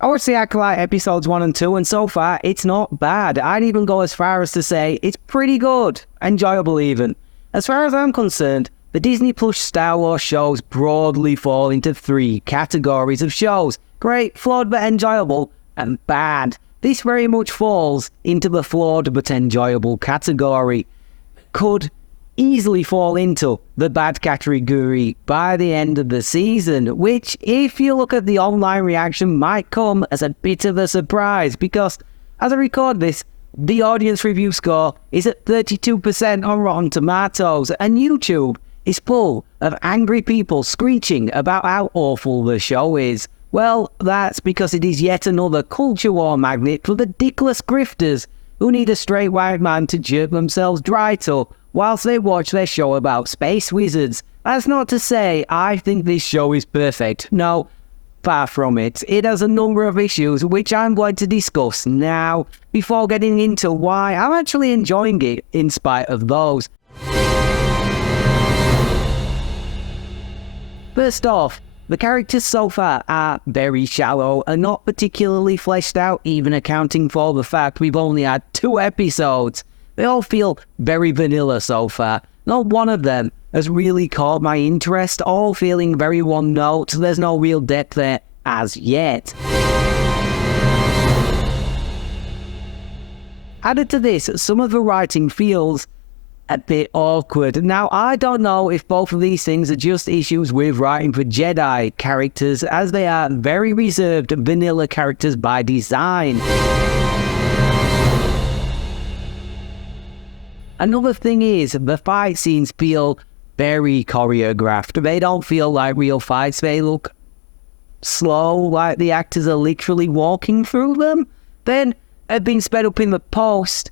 I watched the Acolyte episodes 1 and 2, and so far, it's not bad. I'd even go as far as to say it's pretty good. Enjoyable even. As far as I'm concerned, the Disney Plus Star Wars shows broadly fall into 3 categories of shows. Great, flawed but enjoyable, and bad. This very much falls into the flawed but enjoyable category. Could easily fall into the bad category by the end of the season, which, if you look at the online reaction, might come as a bit of a surprise, because as I record this, the audience review score is at 32% on Rotten Tomatoes, and YouTube is full of angry people screeching about how awful the show is. Well, that's because it is yet another culture war magnet for the dickless grifters who need a straight white man to jerk themselves dry to whilst they watch their show about space wizards. That's not to say I think this show is perfect. No, far from it. It has a number of issues which I'm going to discuss now, before getting into why I'm actually enjoying it in spite of those. First off, the characters so far are very shallow and not particularly fleshed out, even accounting for the fact we've only had 2 episodes. They all feel very vanilla so far. Not one of them has really caught my interest, all feeling very one note. There's no real depth there as yet. Added to this, some of the writing feels a bit awkward. Now, I don't know if both of these things are just issues with writing for Jedi characters, as they are very reserved vanilla characters by design. Another thing is, the fight scenes feel very choreographed. They don't feel like real fights. They look slow, like the actors are literally walking through them. Then have been sped up in the post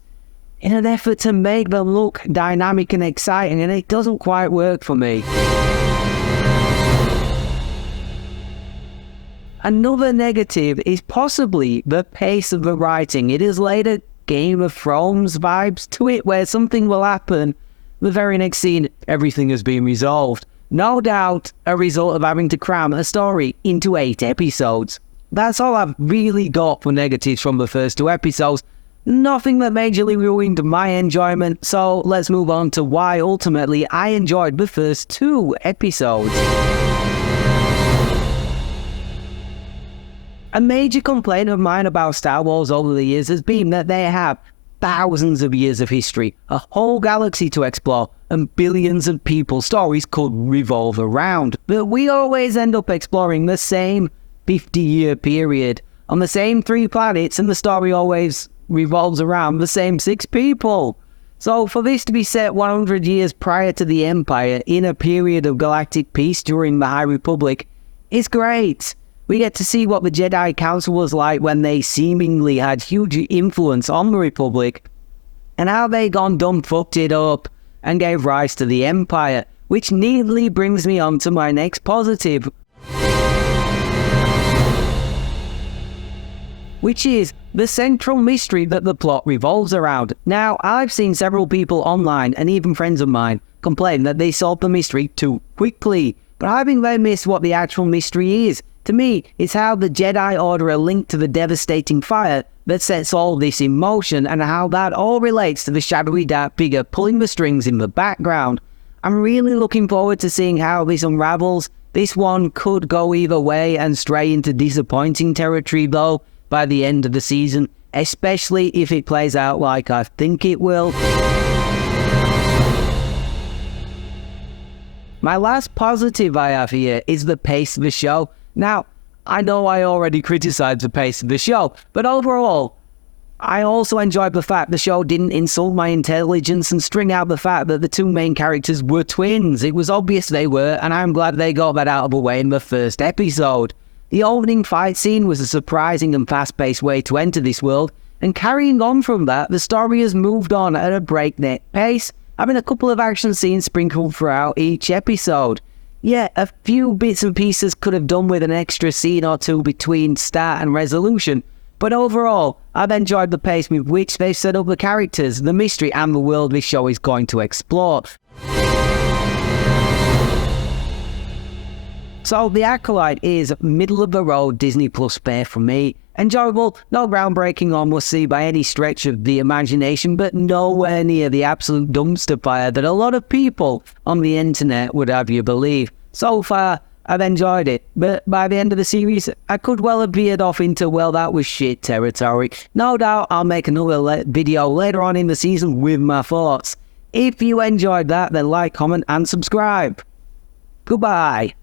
in an effort to make them look dynamic and exciting, and it doesn't quite work for me. Another negative is possibly the pace of the writing. It is later Game of Thrones vibes to it, where something will happen, the very next scene, everything has been resolved. No doubt a result of having to cram a story into 8 episodes. That's all I've really got for negatives from the first 2 episodes. Nothing that majorly ruined my enjoyment, so let's move on to why ultimately I enjoyed the first 2 episodes. A major complaint of mine about Star Wars over the years has been that they have thousands of years of history, a whole galaxy to explore, and billions of people's stories could revolve around. But we always end up exploring the same 50-year period on the same 3 planets, and the story always revolves around the same 6 people. So for this to be set 100 years prior to the Empire in a period of galactic peace during the High Republic is great. We get to see what the Jedi Council was like when they seemingly had huge influence on the Republic, and how they gone dumb fucked it up and gave rise to the Empire, which neatly brings me on to my next positive, which is the central mystery that the plot revolves around. Now, I've seen several people online, and even friends of mine, complain that they solved the mystery too quickly, but I think they missed what the actual mystery is. To me, it's how the Jedi Order are linked to the devastating fire that sets all this in motion, and how that all relates to the shadowy dark figure pulling the strings in the background. I'm really looking forward to seeing how this unravels. This one could go either way and stray into disappointing territory though by the end of the season, especially if it plays out like I think it will. My last positive I have here is the pace of the show. Now, I know I already criticised the pace of the show, but overall, I also enjoyed the fact the show didn't insult my intelligence and string out the fact that the 2 main characters were twins. It was obvious they were, and I'm glad they got that out of the way in the first episode. The opening fight scene was a surprising and fast-paced way to enter this world, and carrying on from that, the story has moved on at a breakneck pace, having a couple of action scenes sprinkled throughout each episode. Yeah, a few bits and pieces could have done with an extra scene or 2 between start and resolution, but overall, I've enjoyed the pace with which they've set up the characters, the mystery, and the world this show is going to explore. So The Acolyte is middle of the road Disney Plus fare for me. Enjoyable, not groundbreaking or must see by any stretch of the imagination, but nowhere near the absolute dumpster fire that a lot of people on the internet would have you believe. So far, I've enjoyed it, but by the end of the series, I could well have veered off into, well, that was shit territory. No doubt I'll make another video later on in the season with my thoughts. If you enjoyed that, then like, comment and subscribe. Goodbye.